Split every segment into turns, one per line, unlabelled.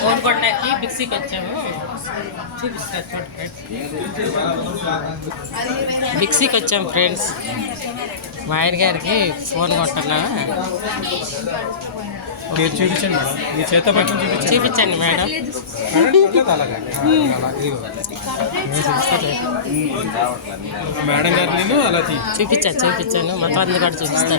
Phone కొట్టడానికి బిక్సీకి వచ్చాము చూపిస్తారు చూడండి ఫ్రెండ్స్ బిక్సీకి వచ్చాము ఫ్రెండ్స్ మా ఆయన గారికి ఫోన్ కొట్టన్నా
మీరు చూపించండి మేడం. మీ చేత పట్టుకుని చూపించండి.
చూపించండి మేడం.
మేడం, గారు నేను అలా
చూపించాను చూపించాను. మా తమ్ముడు కూడా చూపిస్తాను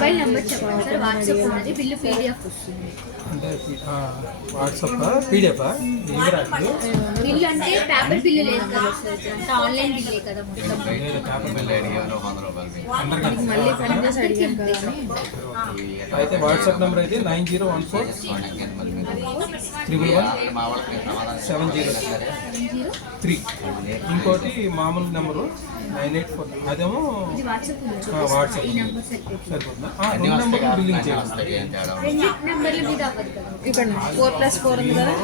మొబైల్ నెంబర్ చెప్పండి సార్ వాట్సాప్ ఉన్నది బిల్లు పీడిఎఫ్. వస్తుంది
అంటే ఆ, వాట్సాప్ పీడిఎఫ్ రాదు
బిల్లు అంటే పేపర్ బిల్లు లేదు కదా సార్ అంటే ఆన్లైన్ బిల్లే కదా మొత్తం.
పేపర్ బిల్ అందరికీ
మళ్ళీ ఫోన్ చేసి అడిగాను కదా అని.
అయితే వాట్సాప్ నెంబర్ అయితే nine zero one four triple one seven zero three ఇంకోటి మామూలు నెంబరు. నైన్ ఎయిట్ ఫోర్ అదేమో
వాట్సాప్ నెంబర్
సరిపోతుందా? రెండు నెంబర్లు బిల్లింగ్ చేయాలి
ఫోర్ ప్లస్ ఫోర్ ఉంది కదా.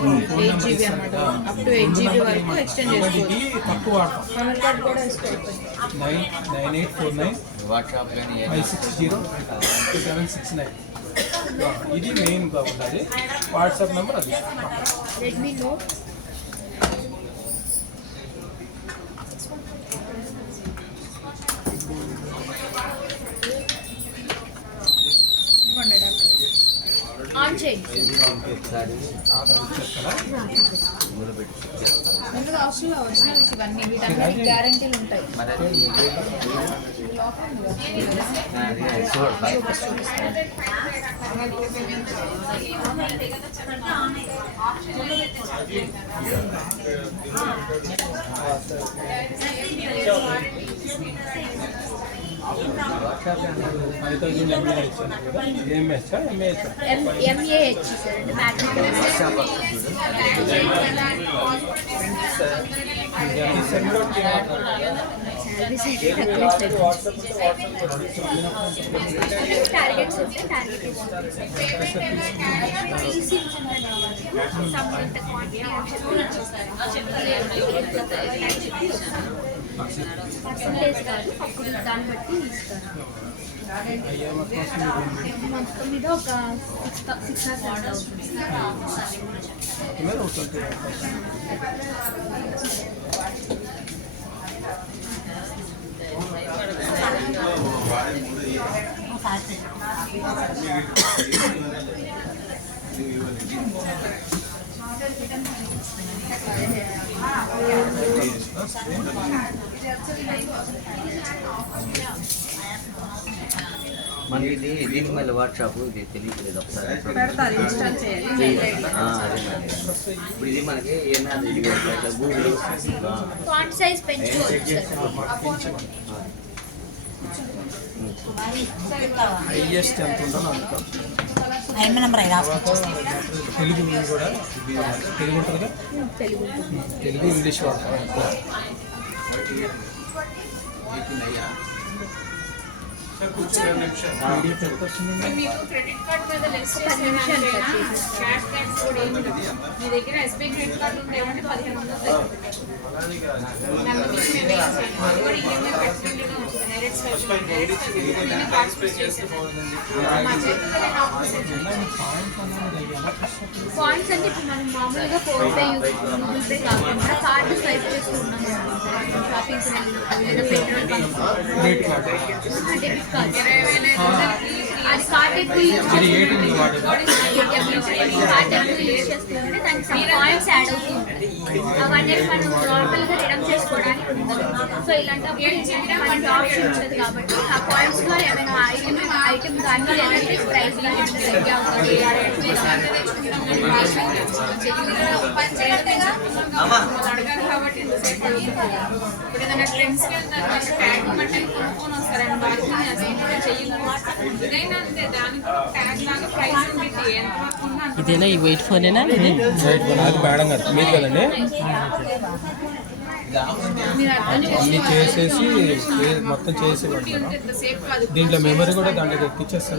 ఎయిట్ జీబీ అనమాట అప్ టు ఎయిట్ జీబీ వరకు ఎక్స్టెండ్ చేసుకోవచ్చు.
తక్కువ వాడతాం.
మెమరీ కార్డ్ కూడా ఇస్తారు
nine nine eight four
nine WhatsApp
five six zero seven six nine ఇది మెయిన్గా ఉన్నది వాట్సాప్ నెంబర్ అది.
రెడ్మీ నోట్ ఆన్ చేయండి
ముందుగా అవసరం ఒరిజినల్స్ ఇవన్నీ. వీటన్నిటికి గ్యారంటీలు ఉంటాయి.
మరి అది
ఫైవ్ థౌసండ్ ఎంఏ ఇచ్చాను కదా ఎంఎస్ ఎంఏహెచ్
ఎంఏహెచ్ సార్ ఇస్తారు అప్పుడు దాన్ని బట్టి ఇస్తారు మొత్తం మీద ఒక సిక్స్ సిక్స్ ఆర్ అవుతుంది
మనకి ఇది దీనికి మళ్ళీ వాట్సాప్ ఇది తెలియట్లేదు ఒకసారి ఇప్పుడు ఇది మనకి ఏమైనా ఇది ఇట్లా గూగుల్
ఫాంట్ సైజ్ పెంచుకోవచ్చు సార్
హైయెస్ట్ ఎంత అంత తెలుగు కూడా తెలుగు ఉంటుందిగా
తెలుగు
తెలుగు ఇంగ్లీష్ వాడతాం
మీకు క్రెడిట్ కార్డ్ మీద లెస్
పది నిమిషాలు కట్ చేసేసి
క్యాష్ బ్యాక్ కూడా ఏమి ఉండదు. మీ దగ్గర ఎస్బీఐ క్రెడిట్ కార్డు ఉంటే ఏమంటే పదిహేను వందలు తగ్గుతుంది దాన్ని మీకు మేమే ఇచ్చేయాలి. అది
అంటే ఇప్పుడు మనం మామూలుగా ఫోన్ పే గూగుల్ పే కాకుండా కార్డు స్వైప్ చేస్తున్నాం షాపింగ్కి వెళ్ళినప్పుడు లేదా పెట్రోల్
కార్డ్
డెబిట్ కార్డ్ అది కార్డ్ ఎక్కువ యూజ్
వాడేది
కార్డ్ ఎక్కువ యూజ్ చేసుకుంటే దానికి పాయింట్స్ యాడ్ అవుతుంది అవన్నీ మనం నార్మల్ సో మనకి ఆప్షన్ ఉంటుంది కాబట్టి ఆ పాయింట్స్లో ఏమైనా ఐటమ్ ఐటమ్ కానీ ప్రైస్
ఏదైనా ట్రెండ్స్కి వెళ్తారు ట్యాగ్ కొనుక్కొని వస్తారండి ఇదైనా అంతే దానికి ట్యాగ్ లాగా ప్రైస్ ఉంటుంది ఎంత వరకు ఉందో అంత
ఇదేనా ఈ వెయిట్ ఫోనేనా ఇది
అది మేడం గారు మీరు కదండి? అన్ని చేసేసి మొత్తం చేసి దీంట్లో మెమరీ కూడా దాంట్లో ఎక్కిచ్చేస్తారు?